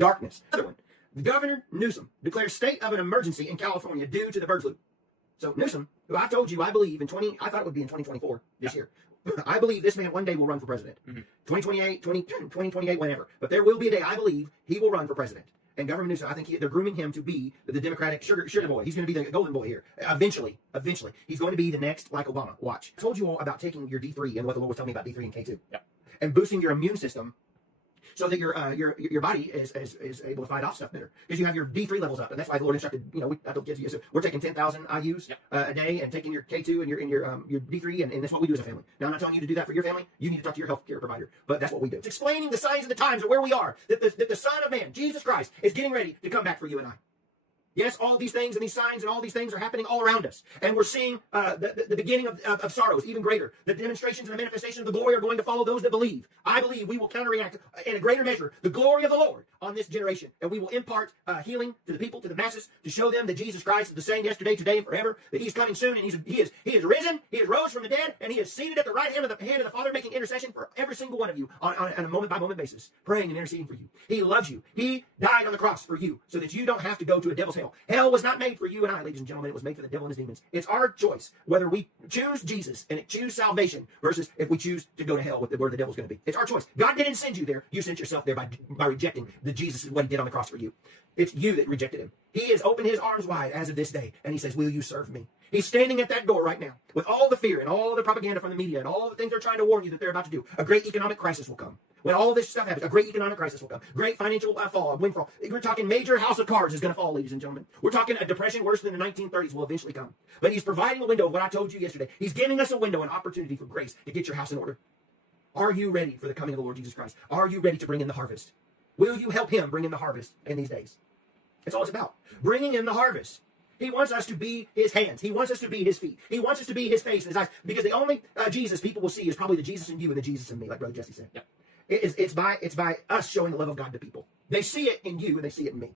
darkness. Another one. Governor Newsom declares state of an emergency in California due to the bird flu. So Newsom, who I told you I believe I thought it would be in 2024 this year. I believe this man one day will run for president. 2028, whenever. But there will be a day, I believe, he will run for president. And Governor Newsom, I think they're grooming him to be the Democratic sugar boy. He's going to be the golden boy here. Eventually, he's going to be the next like Obama. Watch. I told you all about taking your D3 and what the Lord was telling me about D3 and K2. Yeah. And boosting your immune system so that your body is able to fight off stuff better. Because you have your D3 levels up, and that's why the Lord instructed, I told you, so we're taking 10,000 IUs a day and taking your K2 and your D3, and that's what we do as a family. Now, I'm not telling you to do that for your family. You need to talk to your healthcare provider, but that's what we do. It's explaining the signs of the times of where we are, that the Son of Man, Jesus Christ, is getting ready to come back for you and I. Yes, all these things and these signs and all these things are happening all around us. And we're seeing the beginning of sorrows even greater. The demonstrations and the manifestations of the glory are going to follow those that believe. I believe we will counteract in a greater measure the glory of the Lord on this generation. And we will impart healing to the people, to the masses, to show them that Jesus Christ is the same yesterday, today, and forever, that he's coming soon, and he is risen, he is rose from the dead, and he is seated at the right hand of the Father, making intercession for every single one of you on a moment-by-moment basis, praying and interceding for you. He loves you. He died on the cross for you so that you don't have to go to a devil's hell. Hell was not made for you and I, ladies and gentlemen. It was made for the devil and his demons. It's our choice whether we choose Jesus and choose salvation versus if we choose to go to hell where the devil's going to be. It's our choice. God didn't send you there. You sent yourself there by rejecting the Jesus and what he did on the cross for you. It's you that rejected him. He has opened his arms wide as of this day, and he says, will you serve me? He's standing at that door right now with all the fear and all the propaganda from the media and all the things they're trying to warn you that they're about to do. A great economic crisis will come. When all this stuff happens, a great economic crisis will come. Great financial windfall. We're talking major house of cards is going to fall, ladies and gentlemen. We're talking a depression worse than the 1930s will eventually come. But he's providing a window of what I told you yesterday. He's giving us a window, an opportunity for grace to get your house in order. Are you ready for the coming of the Lord Jesus Christ? Are you ready to bring in the harvest? Will you help him bring in the harvest in these days? That's all it's about. Bringing in the harvest. He wants us to be his hands. He wants us to be his feet. He wants us to be his face and his eyes. Because the only Jesus people will see is probably the Jesus in you and the Jesus in me, like Brother Jesse said. Yep. It's by us showing the love of God to people. They see it in you and they see it in me.